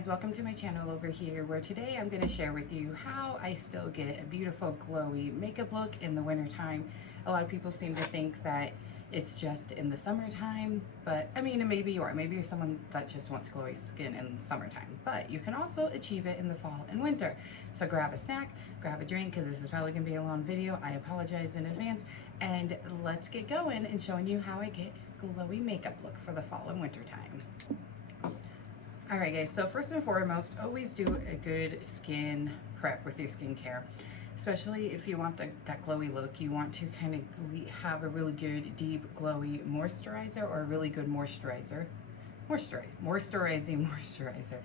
guys, welcome to my channel over here, where today I'm going to share with you how I still get a beautiful glowy makeup look in the winter time. A lot of people seem to think that it's just in the summertime, but I mean, maybe you are. Maybe you're someone that just wants glowy skin in the summertime, but you can also achieve it in the fall and winter. So grab a snack, grab a drink, because this is probably going to be a long video. I apologize in advance, and let's get going and showing you how I get glowy makeup look for the fall and winter time. Alright guys, so first and foremost, always do a good skin prep with your skincare. Especially if you want that glowy look, you want to kind of have a really good, deep, glowy moisturizer or a really good moisturizing moisturizer.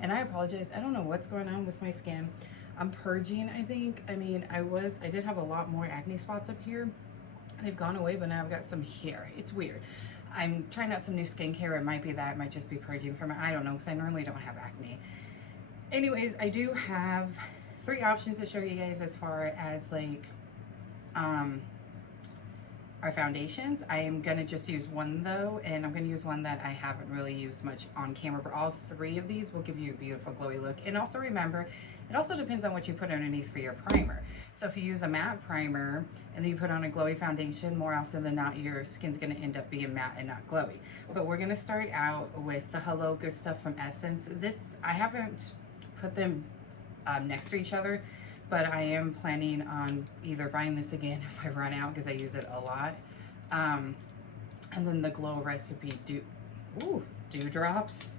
And I apologize, I don't know what's going on with my skin. I'm purging, I think. I mean, I did have a lot more acne spots up here. They've gone away, but now I've got some here. It's weird. I'm trying out some new skincare. It might be that, it might just be purging from it. I don't know, because I normally don't have acne. Anyways, I do have 3 options to show you guys as far as like our foundations. I am gonna just use one though, and I'm gonna use one that I haven't really used much on camera, but all 3 of these will give you a beautiful glowy look. And also remember, it also depends on what you put underneath for your primer. So if you use a matte primer and then you put on a glowy foundation, more often than not, your skin's gonna end up being matte and not glowy. But we're gonna start out with the Hello Good Stuff from Essence. This, I haven't put them next to each other, but I am planning on either buying this again if I run out, because I use it a lot. And then the Glow Recipe Dewdrops.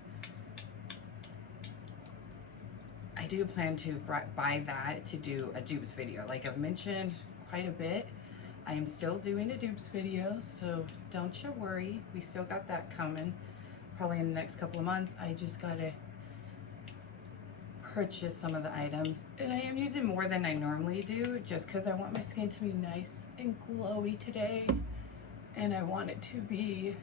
I do plan to buy that to do a dupes video. Like I've mentioned quite a bit, I am still doing a dupes video, so don't you worry. We still got that coming probably in the next couple of months. I just gotta purchase some of the items, and I am using more than I normally do just because I want my skin to be nice and glowy today, and I want it to be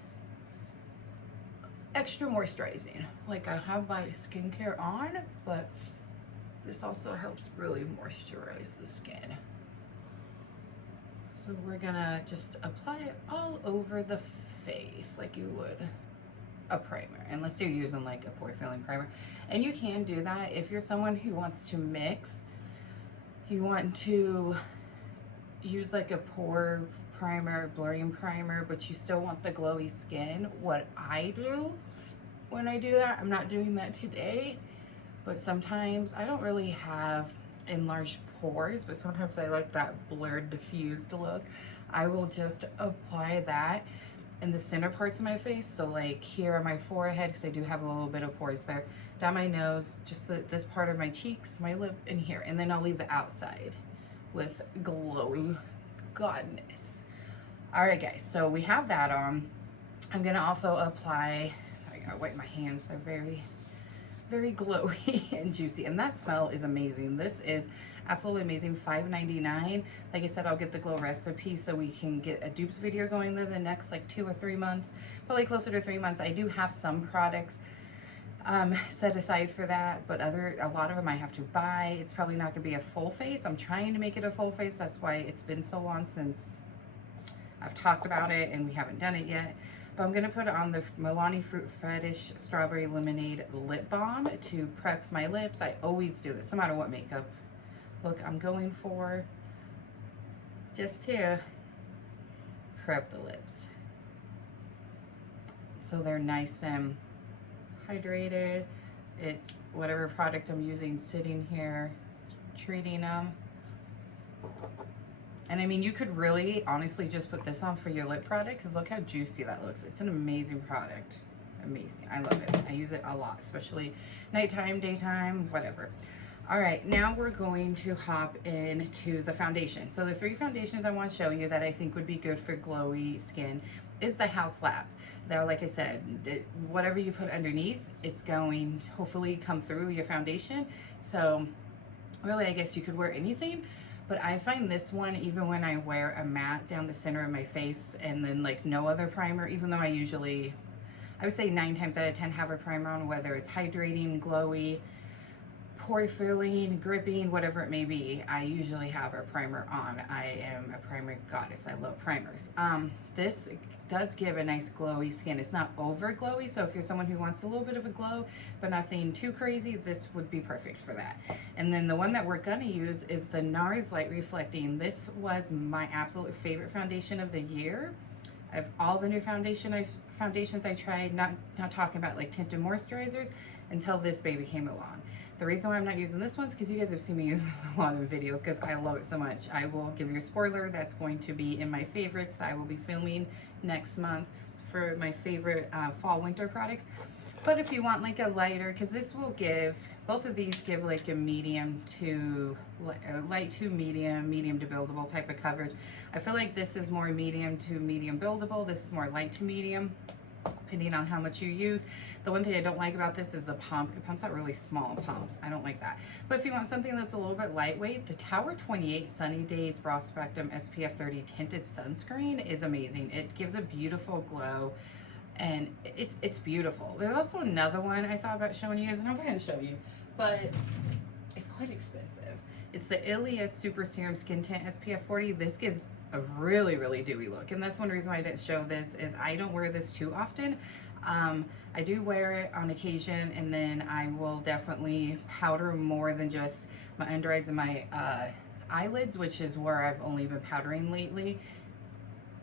extra moisturizing. Like I have my skincare on, but this also helps really moisturize the skin. So we're gonna just apply it all over the face like you would a primer, unless you're using like a pore filling primer. And you can do that if you're someone who wants to mix. You want to use like a pore primer, blurring primer, but you still want the glowy skin. What I do when I do that, I'm not doing that today, but sometimes I don't really have enlarged pores, but sometimes I like that blurred, diffused look. I will just apply that in the center parts of my face, so like here on my forehead, because I do have a little bit of pores there, down my nose, just this part of my cheeks, my lip, and here, and then I'll leave the outside with glowy godness. All right guys, so we have that on. I'm gonna also apply, sorry, I gotta wipe my hands, they're very, very glowy and juicy, and that smell is amazing. This is absolutely amazing. $5.99. Like I said, I'll get the Glow Recipe so we can get a dupes video going there the next like 2 or 3 months, probably closer to 3 months. I do have some products set aside for that, but a lot of them I have to buy. It's probably not gonna be a full face. I'm trying to make it a full face. That's why it's been so long since I've talked about it and we haven't done it yet. But I'm gonna put on the Milani Fruit Fetish Strawberry Lemonade Lip Balm to prep my lips. I always do this, no matter what makeup look I'm going for, just to prep the lips so they're nice and hydrated. It's whatever product I'm using sitting here treating them. And I mean, you could really honestly just put this on for your lip product, because look how juicy that looks. It's an amazing product. Amazing. I love it. I use it a lot, especially nighttime, daytime, whatever. All right, now we're going to hop into the foundation. So the 3 foundations I want to show you that I think would be good for glowy skin is the House Labs. Now, like I said, whatever you put underneath, it's going to hopefully come through your foundation. So really, I guess you could wear anything, but I find this one, even when I wear a matte down the center of my face and then like no other primer, even though I would say 9 times out of 10 have a primer on, whether it's hydrating, glowy, pore filling, gripping, whatever it may be, I usually have a primer on. I am a primer goddess. I love primers. This does give a nice glowy skin. It's not over glowy, so if you're someone who wants a little bit of a glow but nothing too crazy, this would be perfect for that. And then the one that we're gonna use is the NARS Light Reflecting. This was my absolute favorite foundation of the year. Of all the new foundations I tried, not talking about like tinted moisturizers, until this baby came along. The reason why I'm not using this one is because you guys have seen me use this a lot in videos because I love it so much. I will give you a spoiler, that's going to be in my favorites that I will be filming next month for my favorite fall winter products. But if you want like a lighter, because this will give, both of these give like a medium to light to medium to buildable type of coverage. I feel like this is more medium to medium buildable. This is more light to medium, depending on how much you use. The one thing I don't like about this is the pump. It pumps out really small pumps. I don't like that. But if you want something that's a little bit lightweight, the Tower 28 Sunny Days Broad Spectrum SPF 30 Tinted Sunscreen is amazing. It gives a beautiful glow, and it's beautiful. There's also another one I thought about showing you guys, and I'm going to show you, but it's quite expensive. It's the Ilias Super Serum Skin Tint SPF 40. This gives a really dewy look, and that's one reason why I didn't show this, is I don't wear this too often. I do wear it on occasion, and then I will definitely powder more than just my under eyes and my eyelids, which is where I've only been powdering lately,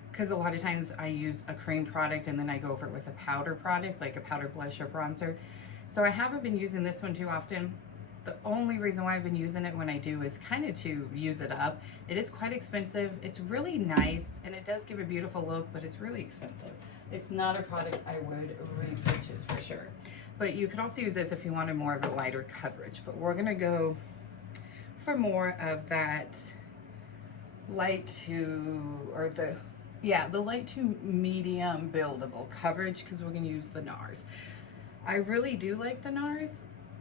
because a lot of times I use a cream product and then I go over it with a powder product, like a powder blush or bronzer. So I haven't been using this one too often. The only reason why I've been using it when I do is kind of to use it up. It is quite expensive. It's really nice, and it does give a beautiful look, but it's really expensive. It's not a product I would repurchase for sure. But you could also use this if you wanted more of a lighter coverage. But we're gonna go for more of that light to, or the light to medium buildable coverage, because we're gonna use the NARS. I really do like the NARS.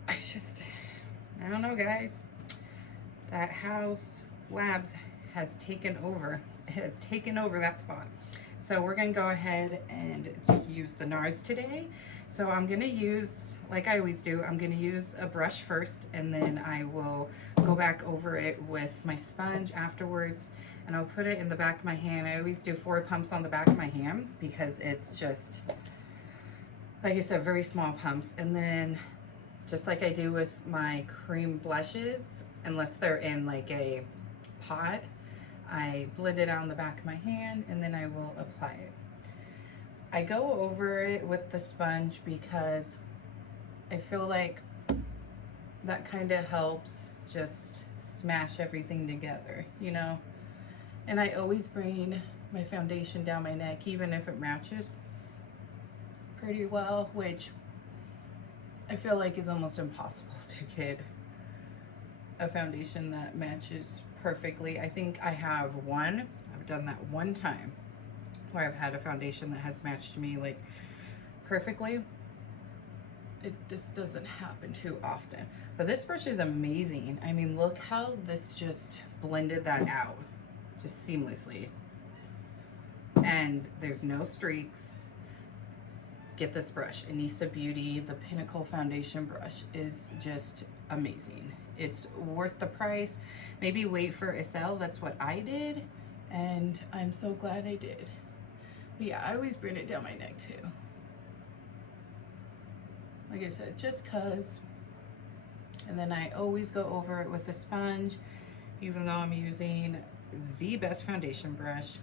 I don't know, guys. That House Labs has taken over. It has taken over that spot. So we're gonna go ahead and use the NARS today. So I'm gonna use, like I always do, I'm gonna use a brush first, and then I will go back over it with my sponge afterwards, and I'll put it in the back of my hand. I always do 4 pumps on the back of my hand because it's just, like I said, very small pumps. And then just like I do with my cream blushes, unless they're in like a pot, I blend it out on the back of my hand, and then I will apply it. I go over it with the sponge because I feel like that kind of helps just smash everything together, you know? And I always bring my foundation down my neck, even if it matches pretty well, which I feel like is almost impossible to get a foundation that matches perfectly. I think I have one. I've done that one time where I've had a foundation that has matched me like perfectly. It just doesn't happen too often. But this brush is amazing. I mean, look how this just blended that out just seamlessly. And there's no streaks. Get this brush. Anissa Beauty, the Pinnacle Foundation brush, is just amazing. It's worth the price. Maybe wait for a sale. That's what I did, and I'm so glad I did. But yeah, I always bring it down my neck too. Like I said, just cause. And then I always go over it with a sponge, even though I'm using the best foundation brush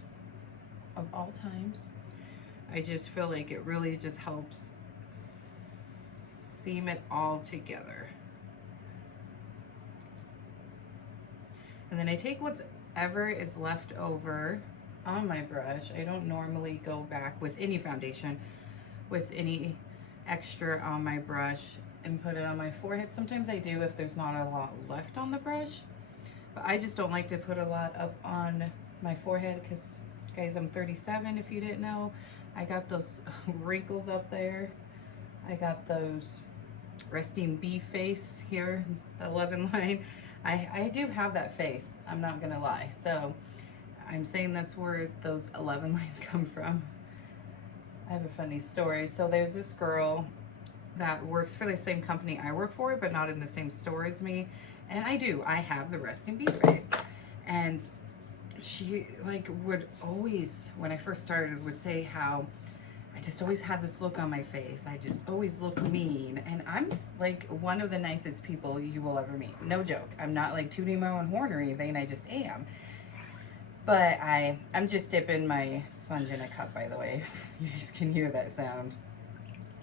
of all times. I just feel like it really just helps seam it all together. And then I take whatever is left over on my brush. I don't normally go back with any foundation with any extra on my brush and put it on my forehead. Sometimes I do if there's not a lot left on the brush, but I just don't like to put a lot up on my forehead because, guys, I'm 37 if you didn't know. I got those wrinkles up there. I got those resting bee face here, the 11 line. I do have that face, I'm not gonna lie. So I'm saying that's where those 11 lines come from. I have a funny story. So there's this girl, that works for the same company I work for, but not in the same store as me. And I have the resting bee face. And she like would always, when I first started, would say how I just always had this look on my face. I just always look mean. And I'm like one of the nicest people you will ever meet. No joke. I'm not like tooting my own horn or anything. I just am. But I'm just dipping my sponge in a cup, by the way. You guys can hear that sound.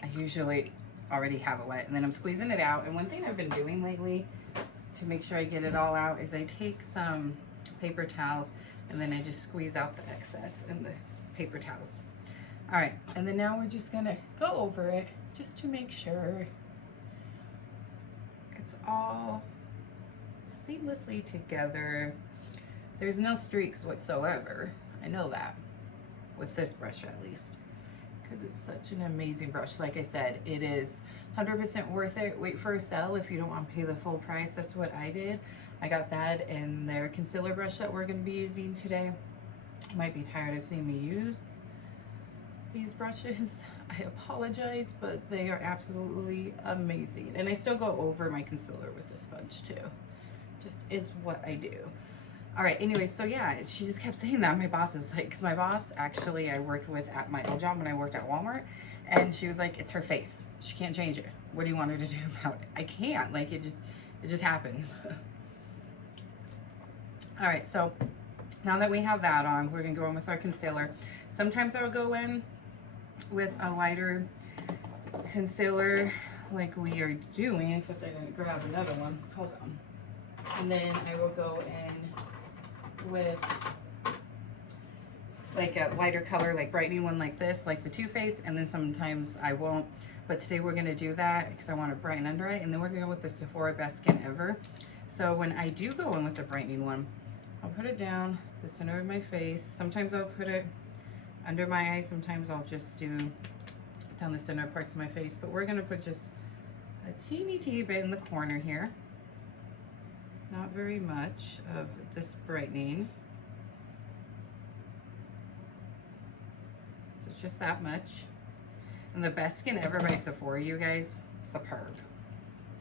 I usually already have it wet, and then I'm squeezing it out. And one thing I've been doing lately to make sure I get it all out is I take some paper towels and then I just squeeze out the excess in the paper towels. All right, and then now we're just gonna go over it just to make sure it's all seamlessly together. There's no streaks whatsoever. I know that, with this brush at least, because it's such an amazing brush. Like I said, it is 100% worth it. Wait for a sale if you don't want to pay the full price. That's what I did. I got that and their concealer brush that we're going to be using today. You might be tired of seeing me use these brushes. I apologize, but they are absolutely amazing. And I still go over my concealer with the sponge too. Just is what I do. All right, anyway, so yeah, she just kept saying that. My boss is like, because my boss actually I worked with at my old job when I worked at Walmart, and she was like, it's her face. She can't change it. What do you want her to do about it? I can't. Like, it just happens. All right, so now that we have that on, we're gonna go in with our concealer. Sometimes I'll go in with a lighter concealer like we are doing, except I didn't grab another one. Hold on. And then I will go in with like a lighter color, like brightening one like this, like the Too Faced, and then sometimes I won't. But today we're gonna do that because I want to brighten under eye, and then we're gonna go with the Sephora Best Skin Ever. So when I do go in with the brightening one, I'll put it down the center of my face. Sometimes I'll put it under my eye, sometimes I'll just do down the center parts of my face, but we're gonna put just a teeny bit in the corner here. Not very much of this brightening. So just that much. And the Best Skin Ever by Sephora, you guys, superb.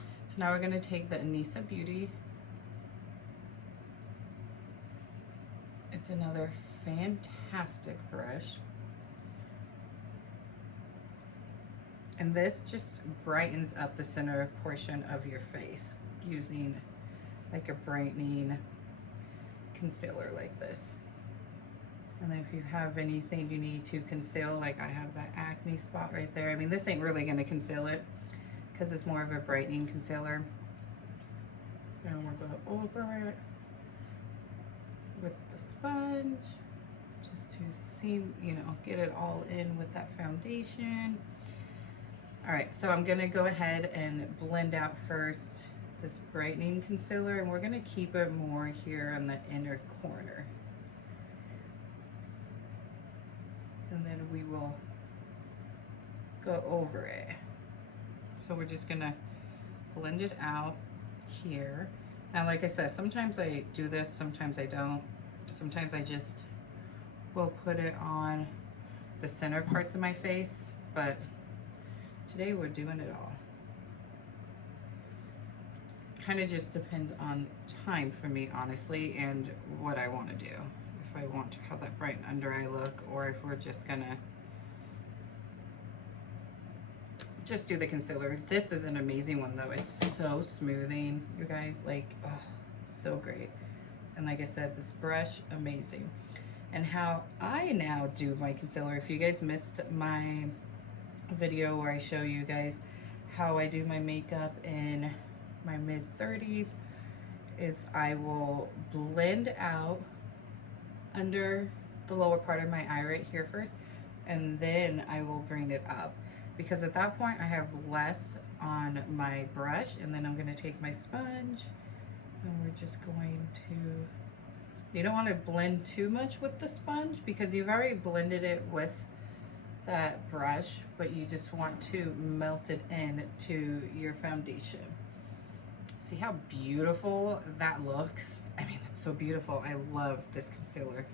So now we're gonna take the Anissa Beauty. It's another fantastic brush. And this just brightens up the center portion of your face using like a brightening concealer like this. And then if you have anything you need to conceal, like I have that acne spot right there. I mean, this ain't really gonna conceal it because it's more of a brightening concealer. And we're going over it with the sponge just to see, you know, get it all in with that foundation. All right, so I'm gonna go ahead and blend out first this brightening concealer, and we're gonna keep it more here on the inner corner. And then we will go over it. So we're just gonna blend it out here. Now, like I said, sometimes I do this, sometimes I don't. Sometimes I just will put it on the center parts of my face, but today we're doing it all. Kind of just depends on time for me, honestly, and what I want to do. If I want to have that bright under eye look, or if we're just gonna just do the concealer. This is an amazing one though. It's so smoothing, you guys, like, oh, so great. And like I said, this brush, amazing. And how I now do my concealer, if you guys missed my video where I show you guys how I do my makeup in my mid-30s, is I will blend out under the lower part of my eye right here first, and then I will bring it up, because at that point I have less on my brush. And then I'm going to take my sponge and we're just going to, you don't want to blend too much with the sponge because you've already blended it with that brush, but you just want to melt it in to your foundation. See how beautiful that looks? I mean, that's so beautiful. I love this concealer.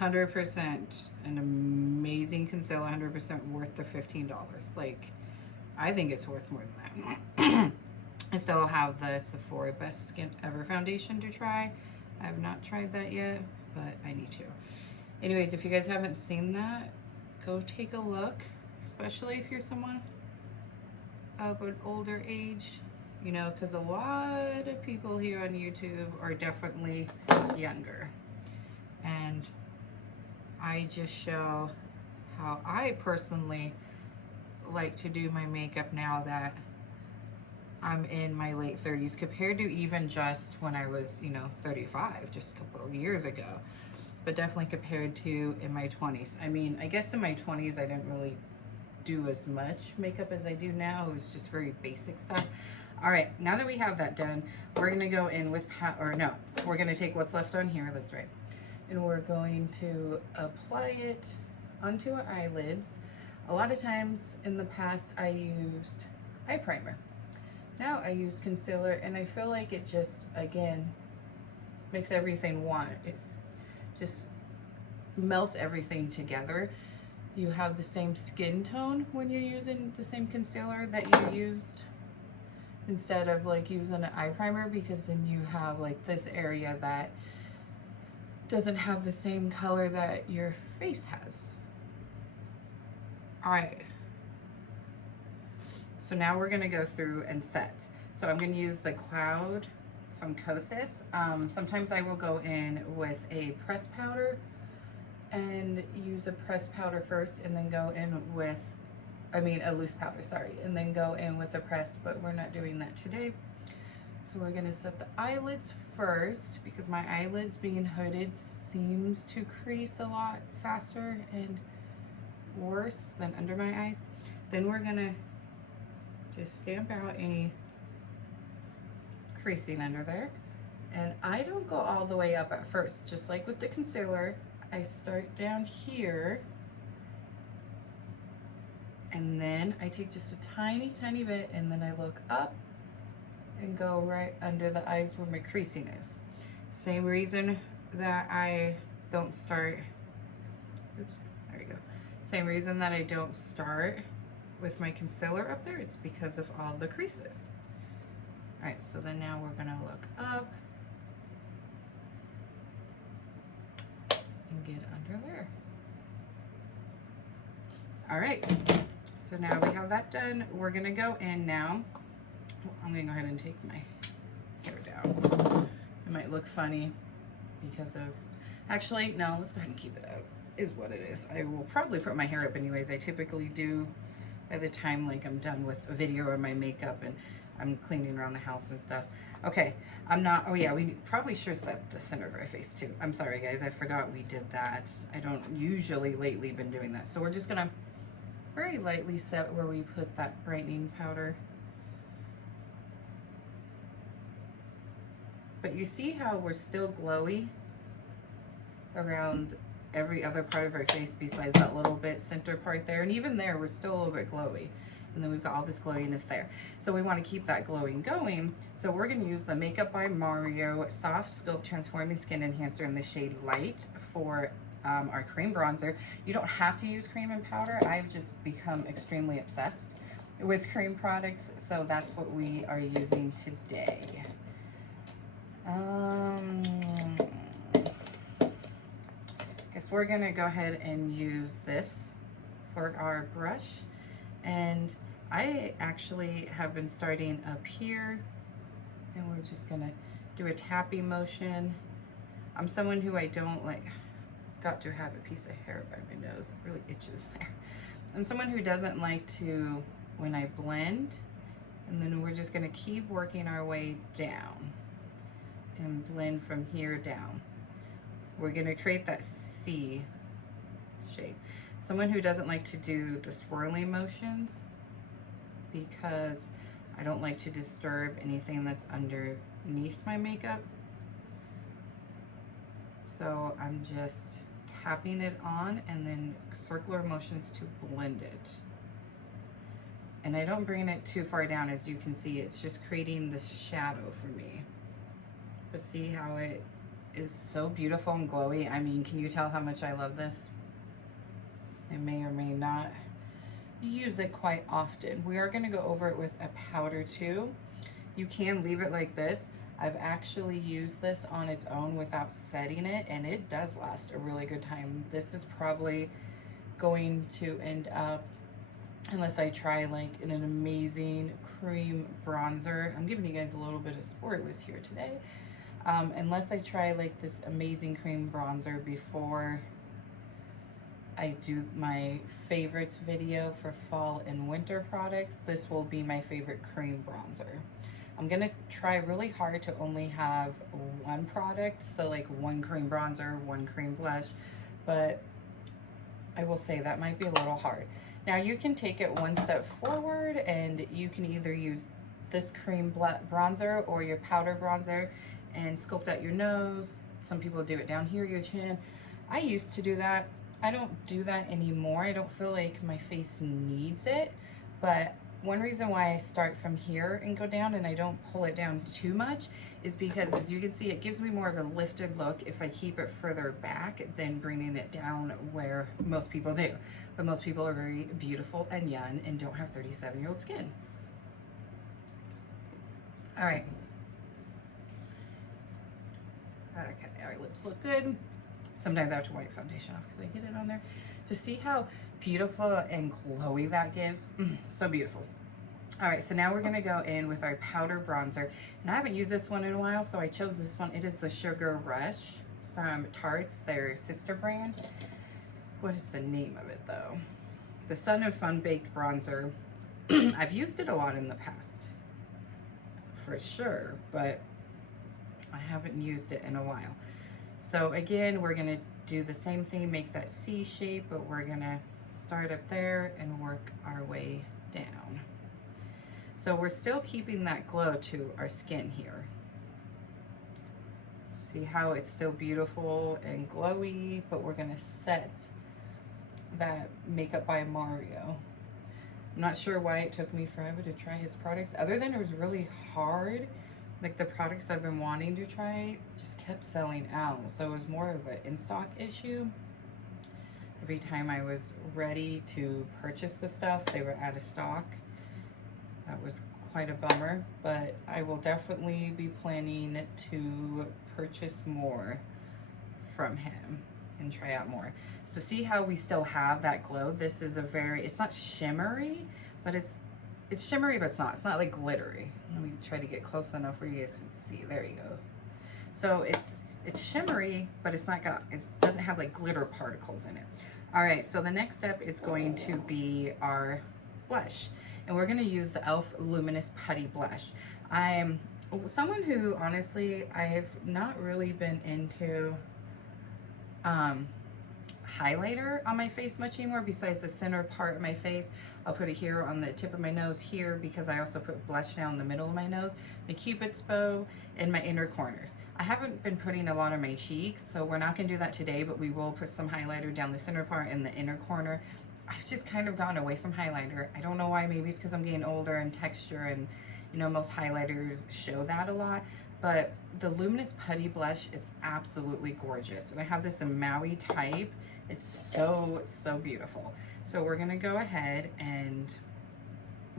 100% an amazing concealer, 100% worth the $15. Like, I think it's worth more than that. I still have the Sephora Best Skin Ever foundation to try. I have not tried that yet, but I need to. Anyways, if you guys haven't seen that, go take a look, especially if you're someone of an older age, you know, because a lot of people here on YouTube are definitely younger. And I just show how I personally like to do my makeup now that I'm in my late 30s compared to even just when I was, you know, 35, just a couple of years ago. But definitely compared to in my 20s. I mean, I guess in my 20s I didn't really do as much makeup as I do now. It was just very basic stuff. All right, now that we have that done, we're gonna go in with, we're gonna take what's left on here, that's right. And we're going to apply it onto our eyelids. A lot of times in the past I used eye primer. Now I use concealer, and I feel like it just, again, makes everything one. It's just melts everything together. You have the same skin tone when you're using the same concealer that you used, instead of like using an eye primer, because then you have like this area that doesn't have the same color that your face has. All right. So now we're gonna go through and set. So I'm gonna use the Cloud from Kosas. Sometimes I will go in with a pressed powder and use a pressed powder first, and then go in with, a loose powder, sorry, and then go in with the pressed, but we're not doing that today. So we're gonna set the eyelids first, because my eyelids being hooded seems to crease a lot faster and worse than under my eyes. Then we're gonna just stamp out any creasing under there. And I don't go all the way up at first, just like with the concealer. I start down here, and then I take just a tiny, tiny bit, and then I look up and go right under the eyes where my creasing is. Same reason that I don't start, oops, there we go. Same reason that I don't start with my concealer up there, it's because of all the creases. All right, so then now we're gonna look up and get under there. All right, so now we have that done. We're gonna go in now. I'm gonna go ahead and take my hair down. It might look funny because of, actually, no, let's go ahead and keep it out, is what it is. I will probably put my hair up anyways. I typically do by the time like I'm done with a video or my makeup and I'm cleaning around the house and stuff. Okay, I'm not, oh yeah, we probably should set the center of our face too. I'm sorry guys, I forgot we did that. I don't usually lately been doing that. So we're just gonna very lightly set where we put that brightening powder. But you see how we're still glowy around every other part of our face besides that little bit center part there, and even there we're still a little bit glowy, and then we've got all this glowiness there. So we want to keep that glowing going, so we're going to use the Makeup by Mario Soft Sculpt Transforming Skin Enhancer in the shade Light for our cream bronzer. You don't have to use cream and powder. I've just become extremely obsessed with cream products, so that's what we are using today. Guess we're gonna go ahead and use this for our brush, and I actually have been starting up here, and we're just gonna do a tapping motion. I'm someone who I don't like, got to have a piece of hair by my nose, it really itches there. I'm someone who doesn't like to, when I blend, and then we're just gonna keep working our way down and blend from here down. We're gonna create that C shape. Someone who doesn't like to do the swirling motions, because I don't like to disturb anything that's underneath my makeup. So I'm just tapping it on and then circular motions to blend it. And I don't bring it too far down, as you can see, it's just creating this shadow for me. But see how it is so beautiful and glowy? I mean, can you tell how much I love this? It may or may not use it quite often. We are going to go over it with a powder too. You can leave it like this. I've actually used this on its own without setting it, and it does last a really good time. This is probably going to end up, unless I try like an amazing cream bronzer. I'm giving you guys a little bit of spoilers here today. Unless I try like this amazing cream bronzer before I do my favorites video for fall and winter products, this will be my favorite cream bronzer. I'm gonna try really hard to only have one product, so like one cream bronzer, one cream blush, but I will say that might be a little hard. Now you can take it one step forward and you can either use this cream bronzer or your powder bronzer and sculpt out your nose. Some people do it down here, your chin. I used to do that. I don't do that anymore. I don't feel like my face needs it, but one reason why I start from here and go down and I don't pull it down too much is because, as you can see, it gives me more of a lifted look if I keep it further back than bringing it down where most people do. But most people are very beautiful and young and don't have 37-year-old skin. All right. Okay, our lips look good. Sometimes I have to wipe foundation off because I get it on there. To see how beautiful and glowy that gives. So beautiful. All right, so now we're gonna go in with our powder bronzer. And I haven't used this one in a while, so I chose this one. It is the Sugar Rush from Tarte's, their sister brand. What is the name of it though? The Sun and Fun Baked Bronzer. I've used it a lot in the past, for sure, but I haven't used it in a while. So again, we're gonna do the same thing, make that C shape, but we're gonna start up there and work our way down. So we're still keeping that glow to our skin here. See how it's still beautiful and glowy, but we're gonna set that Makeup by Mario. I'm not sure why it took me forever to try his products, other than it was really hard. Like the products I've been wanting to try just kept selling out. So it was more of an in-stock issue. Every time I was ready to purchase the stuff, they were out of stock. That was quite a bummer, but I will definitely be planning to purchase more from him and try out more. So see how we still have that glow? This is a very, it's not shimmery, but it's shimmery, but it's not like glittery. Let me try to get close enough where you guys can see. There you go. So it's shimmery, but it's not got, it doesn't have like glitter particles in it. All right, so the next step is going to be our blush. And we're gonna use the e.l.f. Luminous Putty Blush. I'm someone who, honestly, I've not really been into highlighter on my face much anymore, besides the center part of my face. I'll put it here on the tip of my nose here, because I also put blush down the middle of my nose, my cupid's bow, and my inner corners. I haven't been putting a lot on my cheeks, so we're not gonna do that today, but we will put some highlighter down the center part and the inner corner. I've just kind of gone away from highlighter. I don't know why. Maybe it's because I'm getting older and texture, and you know, most highlighters show that a lot. But the Luminous Putty Blush is absolutely gorgeous. And I have this in Maui type. It's so, so beautiful. So we're gonna go ahead, and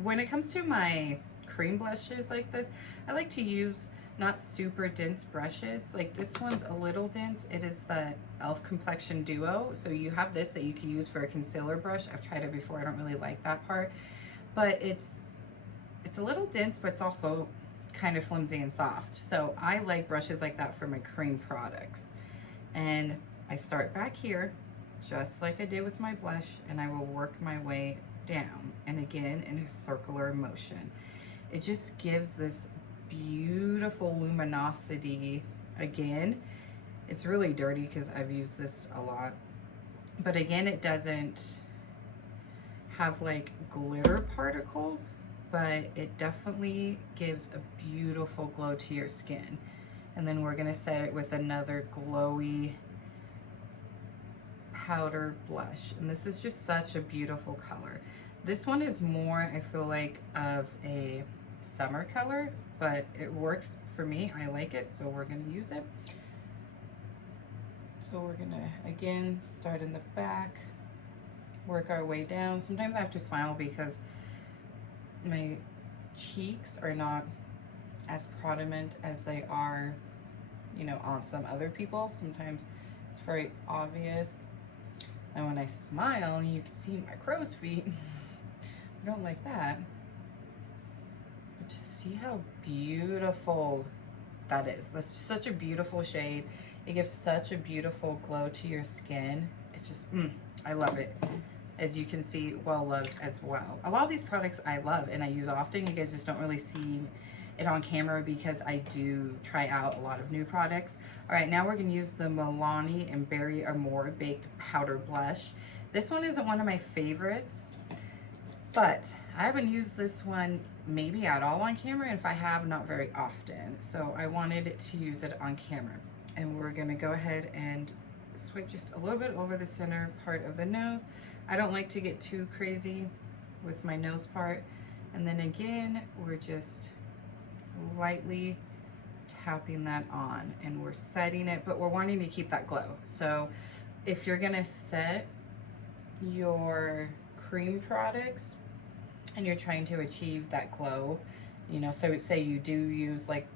when it comes to my cream blushes like this, I like to use not super dense brushes. Like this one's a little dense. It is the e.l.f. Complexion Duo. So you have this that you can use for a concealer brush. I've tried it before. I don't really like that part, but it's a little dense, but it's also kind of flimsy and soft. So I like brushes like that for my cream products. And I start back here, just like I did with my blush, and I will work my way down. And again, in a circular motion. It just gives this beautiful luminosity. Again, it's really dirty because I've used this a lot. But again, it doesn't have like glitter particles, but it definitely gives a beautiful glow to your skin. And then we're gonna set it with another glowy powder blush. And this is just such a beautiful color. This one is more, I feel like, of a summer color, but it works for me. I like it, so we're gonna use it. So we're gonna, again, start in the back, work our way down. Sometimes I have to smile because my cheeks are not as prominent as they are, you know, on some other people. Sometimes it's very obvious. And when I smile, you can see my crow's feet. I don't like that. But just see how beautiful that is. That's such a beautiful shade. It gives such a beautiful glow to your skin. It's just, I love it. As you can see, well loved as well. A lot of these products I love and I use often. You guys just don't really see it on camera because I do try out a lot of new products. All right, now we're gonna use the Milani and Berry Amore Baked Powder Blush. This one isn't one of my favorites, but I haven't used this one maybe at all on camera, and if I have, not very often. So I wanted to use it on camera. And we're gonna go ahead and swipe just a little bit over the center part of the nose. I don't like to get too crazy with my nose part. And then again, we're just lightly tapping that on, and we're setting it, but we're wanting to keep that glow. So if you're gonna set your cream products and you're trying to achieve that glow, you know, so say you do use like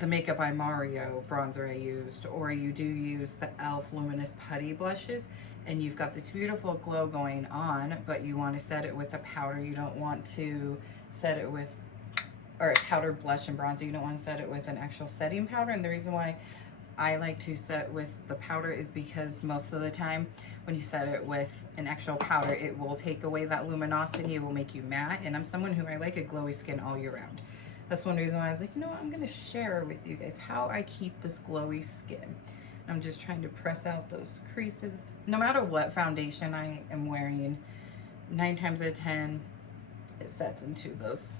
the Makeup by Mario bronzer I used, or you do use the e.l.f. Luminous Putty blushes, and you've got this beautiful glow going on, but you want to set it with a powder. You don't want to set it with, or a powder blush and bronzer. You don't want to set it with an actual setting powder. And the reason why I like to set with the powder is because most of the time when you set it with an actual powder, it will take away that luminosity. It will make you matte. And I'm someone who I like a glowy skin all year round. That's one reason why I was like, you know what, I'm gonna share with you guys how I keep this glowy skin. I'm just trying to press out those creases. No matter what foundation I am wearing, 9 times out of 10, it sets into those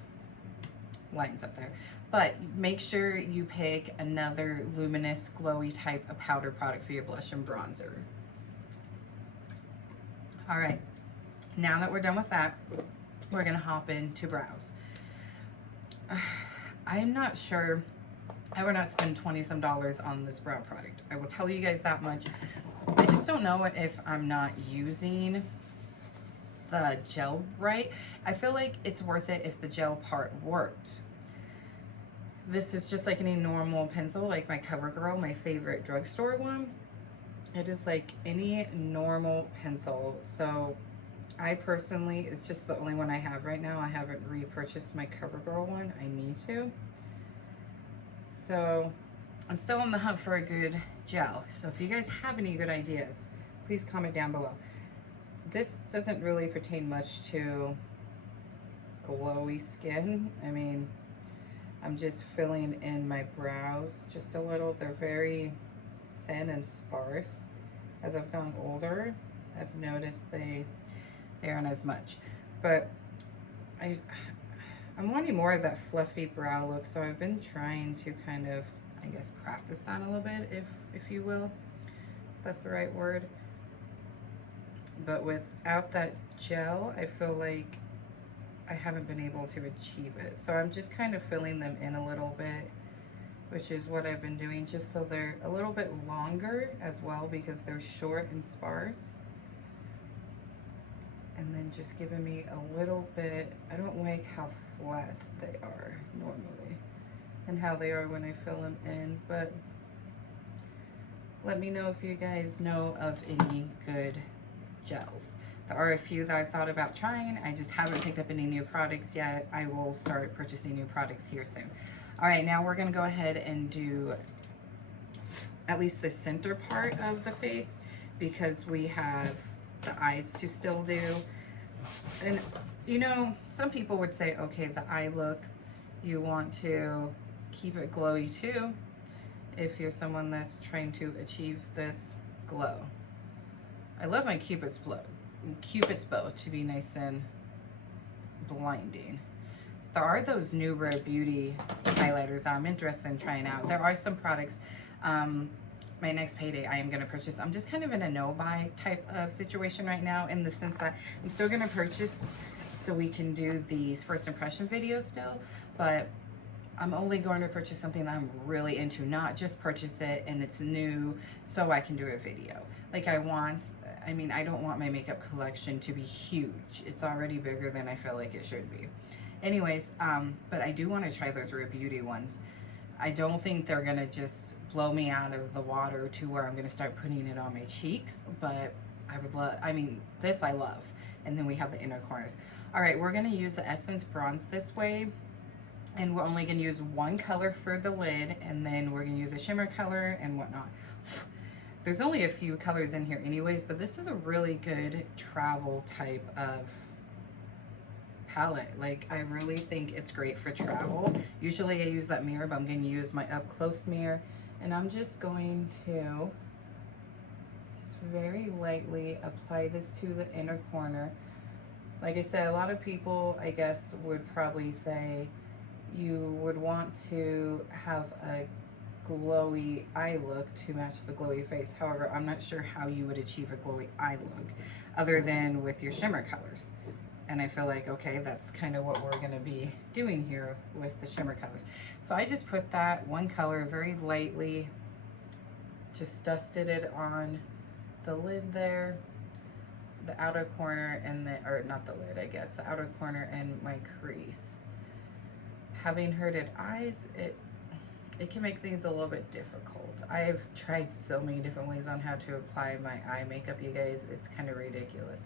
lines up there. But make sure you pick another luminous, glowy type of powder product for your blush and bronzer. All right, now that we're done with that, we're gonna hop into brows. I'm not sure, I would not spend $20-some on this brow product. I will tell you guys that much. I just don't know if I'm not using the gel right. I feel like it's worth it if the gel part worked. This is just like any normal pencil, like my CoverGirl, my favorite drugstore one. It is like any normal pencil. So I personally, it's just the only one I have right now. I haven't repurchased my CoverGirl one. I need to. So I'm still on the hunt for a good gel. So if you guys have any good ideas, please comment down below. This doesn't really pertain much to glowy skin. I mean, I'm just filling in my brows just a little. They're very thin and sparse. As I've gotten older, I've noticed they aren't as much. But I'm wanting more of that fluffy brow look, so I've been trying to kind of, I guess, practice that a little bit, if you will, if that's the right word. But without that gel, I feel like I haven't been able to achieve it. So I'm just kind of filling them in a little bit, which is what I've been doing, just so they're a little bit longer as well, because they're short and sparse. And then just giving me a little bit, I don't like how flat they are normally and how they are when I fill them in, but let me know if you guys know of any good gels. There are a few that I've thought about trying. I just haven't picked up any new products yet. I will start purchasing new products here soon. All right, now we're gonna go ahead and do at least the center part of the face, because we have the eyes to still do. And you know, some people would say, okay, the eye look, you want to keep it glowy too if you're someone that's trying to achieve this glow. I love my Cupid's bow to be nice and blinding. There are those new Rare Beauty highlighters I'm interested in trying out. There are some products, my next payday I am going to purchase. I'm just kind of in a no-buy type of situation right now, in the sense that I'm still going to purchase so we can do these first impression videos still, but I'm only going to purchase something that I'm really into, not just purchase it and it's new so I can do a video. Like I mean, I don't want my makeup collection to be huge. It's already bigger than I feel like it should be. Anyways, but I do want to try those Rare Beauty ones. I don't think they're gonna just blow me out of the water to where I'm gonna start putting it on my cheeks, but I would love, I mean, this I love. And then we have the inner corners. All right, we're gonna use the Essence Bronze this way. And we're only gonna use one color for the lid, and then we're gonna use a shimmer color and whatnot. There's only a few colors in here anyways, but this is a really good travel type of palette. Like, I really think it's great for travel. Usually I use that mirror, but I'm gonna use my up close mirror, and I'm just going to just very lightly apply this to the inner corner. Like I said, a lot of people, I guess, would probably say you would want to have a glowy eye look to match the glowy face. However, I'm not sure how you would achieve a glowy eye look other than with your shimmer colors. And I feel like, okay, that's kind of what we're gonna be doing here with the shimmer colors. So I just put that one color very lightly, just dusted it on the lid there, the outer corner, and the, or not the lid, I guess, the outer corner and my crease. Having hooded eyes, it can make things a little bit difficult. I've tried so many different ways on how to apply my eye makeup, you guys. It's kind of ridiculous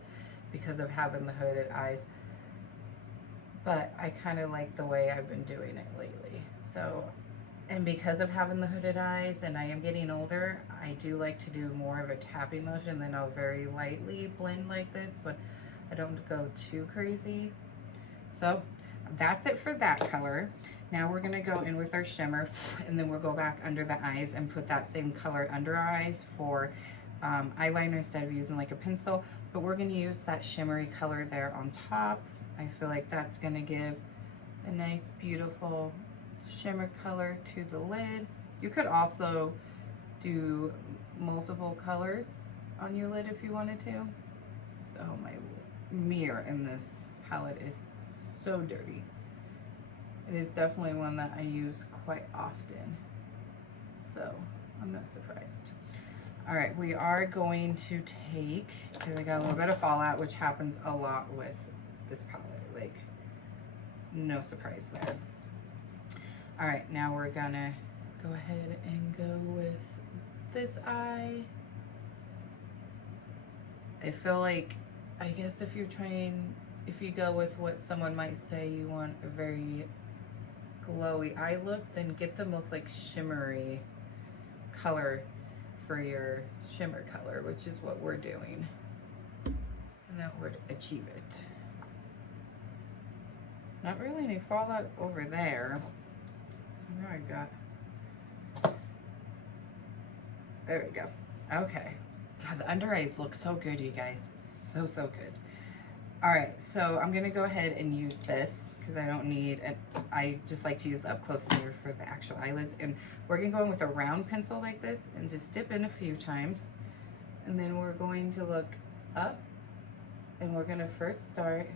because of having the hooded eyes. But I kind of like the way I've been doing it lately. So, and because of having the hooded eyes and I am getting older, I do like to do more of a tapping motion. Then I'll very lightly blend like this, but I don't go too crazy. So that's it for that color. Now we're gonna go in with our shimmer, and then we'll go back under the eyes and put that same color under our eyes for eyeliner instead of using like a pencil. But we're gonna use that shimmery color there on top. I feel like that's gonna give a nice, beautiful shimmer color to the lid. You could also do multiple colors on your lid if you wanted to. Oh, my mirror in this palette is so dirty. It is definitely one that I use quite often, so I'm not surprised. All right, we are going to take, because I got a little bit of fallout, which happens a lot with this palette, like no surprise there. All right, now we're gonna go ahead and go with this eye. I feel like, I guess if you're trying, if you go with what someone might say, you want a very glowy eye look, then get the most like shimmery color for your shimmer color, which is what we're doing, and that would achieve it. Not really any fallout over there. So now I got, there we go. Okay, God, the under eyes look so good, you guys, so good. All right, so I'm gonna go ahead and use this because I don't need it. I just like to use the up close mirror for the actual eyelids. And we're gonna go in with a round pencil like this and just dip in a few times. And then we're going to look up, and we're gonna first start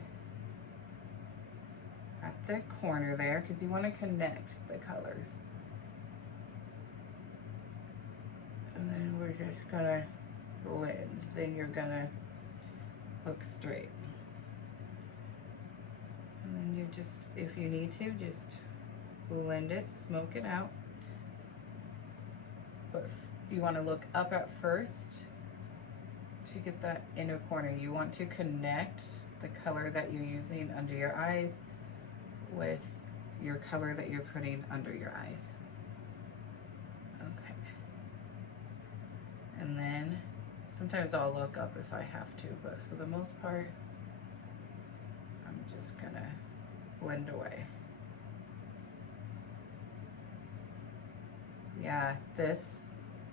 at the corner there because you want to connect the colors. And then we're just gonna blend. Then you're gonna look straight. And then you just, if you need to, just blend it, smoke it out. But you want to look up at first to get that inner corner. You want to connect the color that you're using under your eyes with your color that you're putting under your eyes. Okay. And then sometimes I'll look up if I have to, but for the most part, I'm just gonna blend away. Yeah, this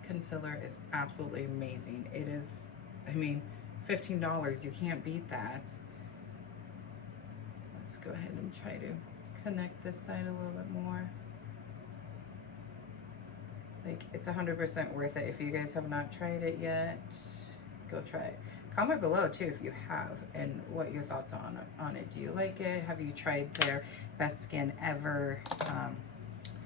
concealer is absolutely amazing. It is, I mean, $15, you can't beat that. Let's go ahead and try to connect this side a little bit more. Like, it's 100% worth it. If you guys have not tried it yet, go try it. Comment below too if you have, and what your thoughts on it. Do you like it? Have you tried their Best Skin Ever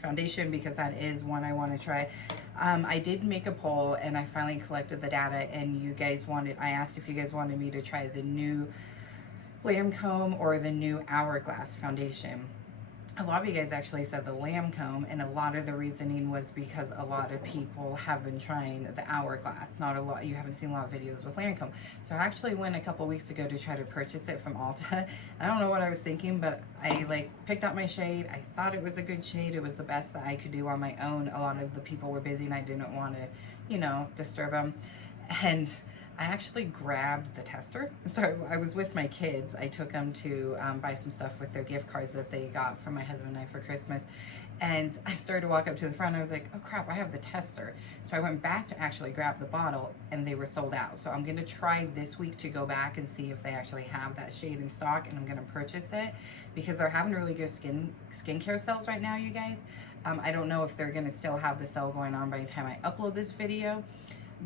foundation because that is one I want to try. I did make a poll and I finally collected the data, and you guys wanted, I asked if you guys wanted me to try the new Lancome or the new Hourglass foundation. A lot of you guys actually said the Lancome, and a lot of the reasoning was because a lot of people have been trying the Hourglass. Not a lot, you haven't seen a lot of videos with Lancome. So I actually went a couple weeks ago to try to purchase it from Ulta. I don't know what I was thinking, but I like picked up my shade. I thought it was a good shade. It was the best that I could do on my own. A lot of the people were busy and I didn't want to, you know, disturb them. And I actually grabbed the tester. So I was with my kids. I took them to buy some stuff with their gift cards that they got from my husband and I for Christmas. And I started to walk up to the front. I was like, oh crap, I have the tester. So I went back to actually grab the bottle and they were sold out. So I'm going to try this week to go back and see if they actually have that shade in stock, and I'm going to purchase it because they're having really good skincare sales right now, you guys. I don't know if they're going to still have the sale going on by the time I upload this video,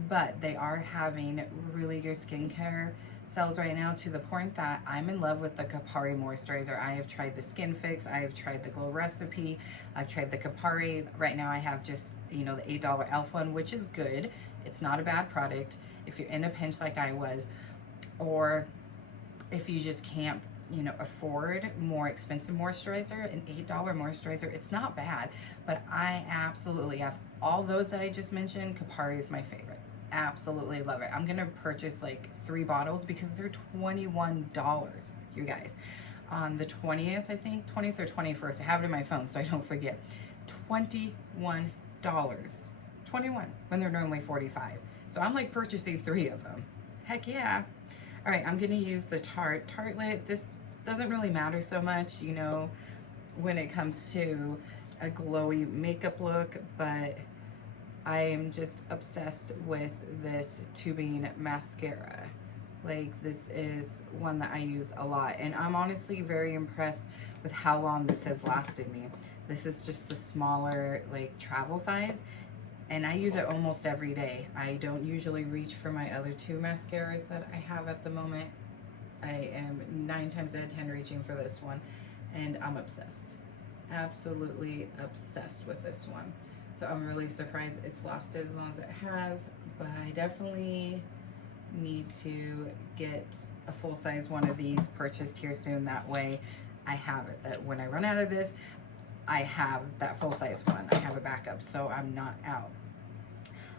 but they are having really good skincare sales right now, to the point that I'm in love with the Kapari moisturizer. I have tried the Skin Fix, I have tried the Glow Recipe, I've tried the Kapari. Right now I have just, you know, the $8 e.l.f. one, which is good. It's not a bad product if you're in a pinch like I was, or if you just can't, you know, afford more expensive moisturizer. An $8 moisturizer, it's not bad, but I absolutely have all those that I just mentioned. Kapari is my favorite. Absolutely love it. I'm gonna purchase like 3 bottles because they're $21, you guys. On the 20th, I think 20th or 21st, I have it in my phone so I don't forget. $21, 21 when they're normally 45. So I'm like purchasing 3 of them. Heck yeah. All right, I'm gonna use the Tartelette. This doesn't really matter so much, you know, when it comes to a glowy makeup look, but I am just obsessed with this tubing mascara. Like, this is one that I use a lot, and I'm honestly very impressed with how long this has lasted me. This is just the smaller, like, travel size, and I use it almost every day. I don't usually reach for my other 2 mascaras that I have at the moment. I am 9 times out of 10 reaching for this one, and I'm obsessed. Absolutely obsessed with this one. So I'm really surprised it's lasted as long as it has, but I definitely need to get a full-size one of these purchased here soon. That way I have it, that when I run out of this, I have that full-size one. I have a backup, so I'm not out.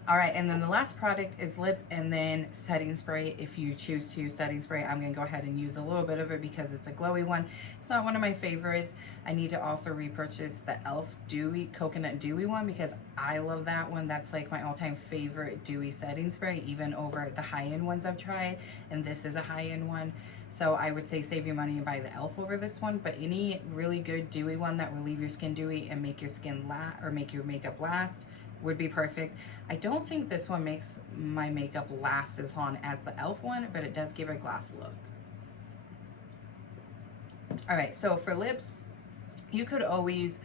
All right, and then the last product is lip and then setting spray. If you choose to use setting spray, I'm gonna go ahead and use a little bit of it because it's a glowy one. It's not one of my favorites. I need to also repurchase the e.l.f. Dewy, Coconut Dewy one, because I love that one. That's like my all-time favorite dewy setting spray, even over the high-end ones I've tried, and this is a high-end one. So I would say save your money and buy the e.l.f. over this one, but any really good dewy one that will leave your skin dewy and make your skin or make your makeup last would be perfect. I don't think this one makes my makeup last as long as the e.l.f. one, but it does give a glass look. All right, so for lips, you could always,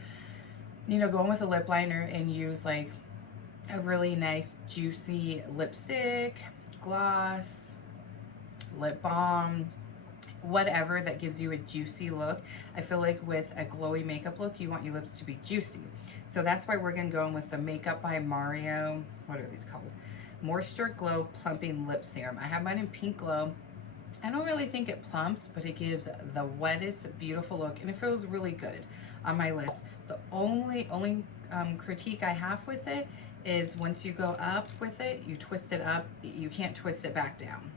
you know, go in with a lip liner and use like a really nice juicy lipstick, gloss, lip balm, whatever that gives you a juicy look. I feel like with a glowy makeup look, you want your lips to be juicy. So that's why we're gonna go in with the Makeup by Mario, what are these called? Moisture Glow Plumping Lip Serum. I have mine in Pink Glow. I don't really think it plumps, but it gives the wettest, beautiful look, and it feels really good on my lips. The only critique I have with it is once you go up with it, you twist it up, you can't twist it back down.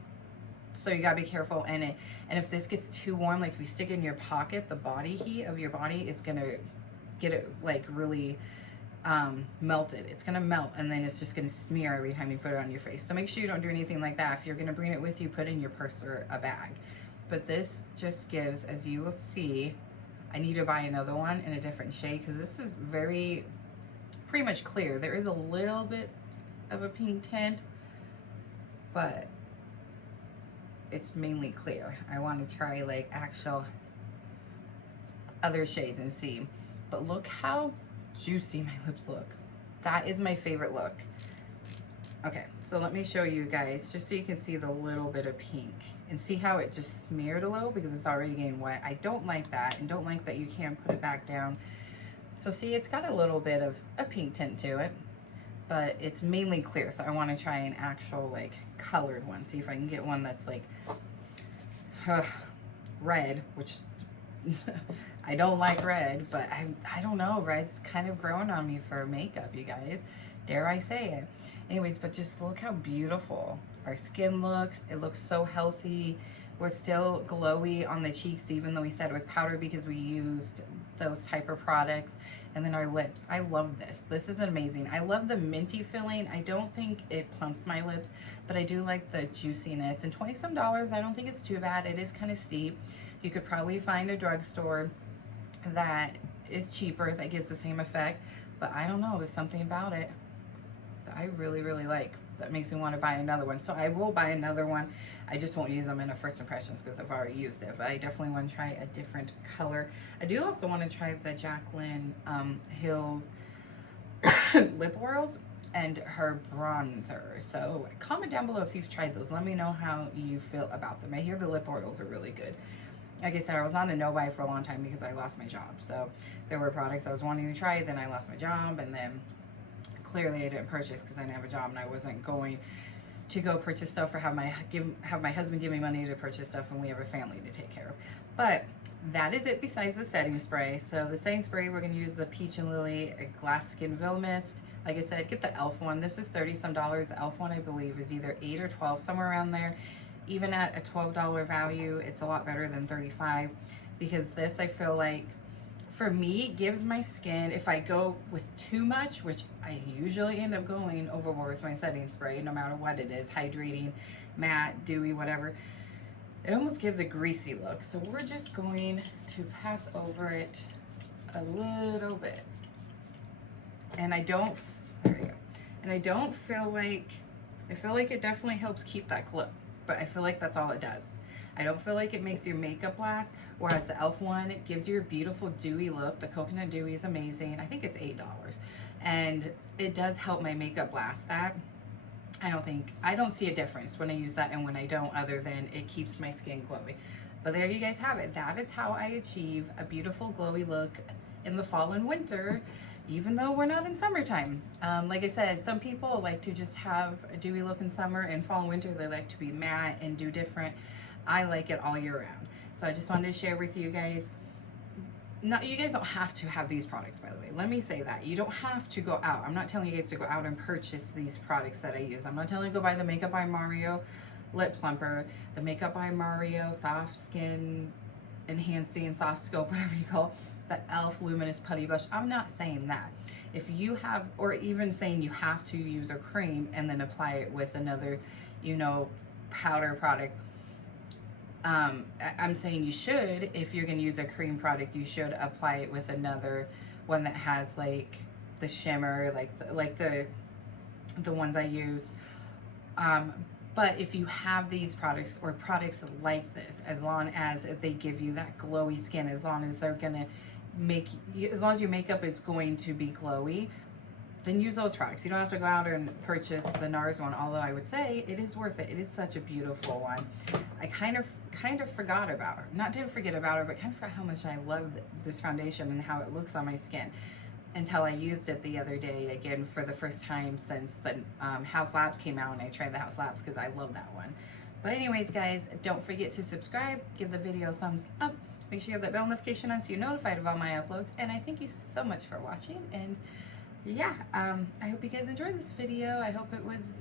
So you gotta be careful in it. And if this gets too warm, like if you stick it in your pocket, the body heat of your body is gonna get it like really melted. It's gonna melt, and then it's just gonna smear every time you put it on your face. So make sure you don't do anything like that. If you're gonna bring it with you, put it in your purse or a bag. But this just gives, as you will see, I need to buy another one in a different shade because this is pretty much clear. There is a little bit of a pink tint, but it's mainly clear. I want to try like actual other shades and see. But look how juicy my lips look. That is my favorite look. Okay, so let me show you guys just so you can see the little bit of pink and see how it just smeared a little because it's already getting wet. I don't like that, and don't like that you can't put it back down. So see, it's got a little bit of a pink tint to it, but it's mainly clear. So I want to try an actual like colored one. See if I can get one that's like red, which I don't like red, but I don't know. Red's kind of growing on me for makeup, you guys. Dare I say it. Anyways, but just look how beautiful our skin looks. It looks so healthy. We're still glowy on the cheeks, even though we said with powder because we used those type of products. And then our lips. I love this. This is amazing. I love the minty feeling. I don't think it plumps my lips, but I do like the juiciness. And $20 some, I don't think it's too bad. It is kind of steep. You could probably find a drugstore that is cheaper that gives the same effect, but I don't know. There's something about it that I really, really like that makes me want to buy another one. So I will buy another one. I just won't use them in a first impressions because I've already used it, but I definitely want to try a different color. I do also want to try the Jaclyn Hill's lip oils and her bronzer. So comment down below if you've tried those. Let me know how you feel about them. I hear the lip oils are really good. Like I said, I was on a no-buy for a long time because I lost my job. So there were products I was wanting to try, then I lost my job, and then clearly I didn't purchase because I didn't have a job and I wasn't going to go purchase stuff or have my husband give me money to purchase stuff, and we have a family to take care of. But that is it besides the setting spray. So the setting spray, we're going to use the Peach and Lily Glass Skin Veil Mist. Like I said, get the e.l.f. one. This is $30 some. The e.l.f. one, I believe, is either 8 or 12, somewhere around there. Even at a $12 value, it's a lot better than $35, because this, I feel like, for me, gives my skin, if I go with too much, which I usually end up going overboard with my setting spray, no matter what it is, hydrating, matte, dewy, whatever, it almost gives a greasy look. So we're just going to pass over it a little bit. And I don't, there you go. And I don't feel like, I feel like it definitely helps keep that glow, but I feel like that's all it does. I don't feel like it makes your makeup last, whereas the e.l.f. one, it gives you a beautiful dewy look. The coconut dewy is amazing. I think it's $8. And it does help my makeup last that. I don't see a difference when I use that and when I don't, other than it keeps my skin glowy. But there you guys have it. That is how I achieve a beautiful glowy look in the fall and winter, even though we're not in summertime. Like I said, some people like to just have a dewy look in summer, and fall and winter they like to be matte and do different. I like it all year round. So I just wanted to share with you guys. You guys don't have to have these products, by the way. Let me say that. You don't have to go out. I'm not telling you guys to go out and purchase these products that I use. I'm not telling you to go buy the Makeup by Mario Lip Plumper, the Makeup by Mario Soft Skin Enhancing, Soft Sculpt, whatever you call it, the e.l.f. Luminous Putty Blush. I'm not saying that. If you have, or even saying you have to use a cream and then apply it with another, you know, powder product, I'm saying you should, if you're going to use a cream product, you should apply it with another one that has like the shimmer, like the ones I use. But if you have these products or products like this, as long as they give you that glowy skin, as long as they're going to make you, as long as your makeup is going to be glowy, then use those products. You don't have to go out and purchase the NARS one, although I would say it is worth it. It is such a beautiful one. I kind of forgot about her. Not didn't forget about her, but kind of forgot how much I love this foundation and how it looks on my skin, until I used it the other day again for the first time since the House Labs came out, and I tried the House Labs because I love that one. But anyways, guys, don't forget to subscribe, give the video a thumbs up, make sure you have that bell notification on so you're notified of all my uploads, and I thank you so much for watching. And yeah, I hope you guys enjoyed this video. I hope it was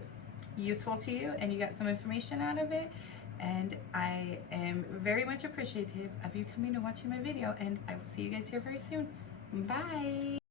useful to you and you got some information out of it. And I am very much appreciative of you coming and watching my video, and I will see you guys here very soon. Bye.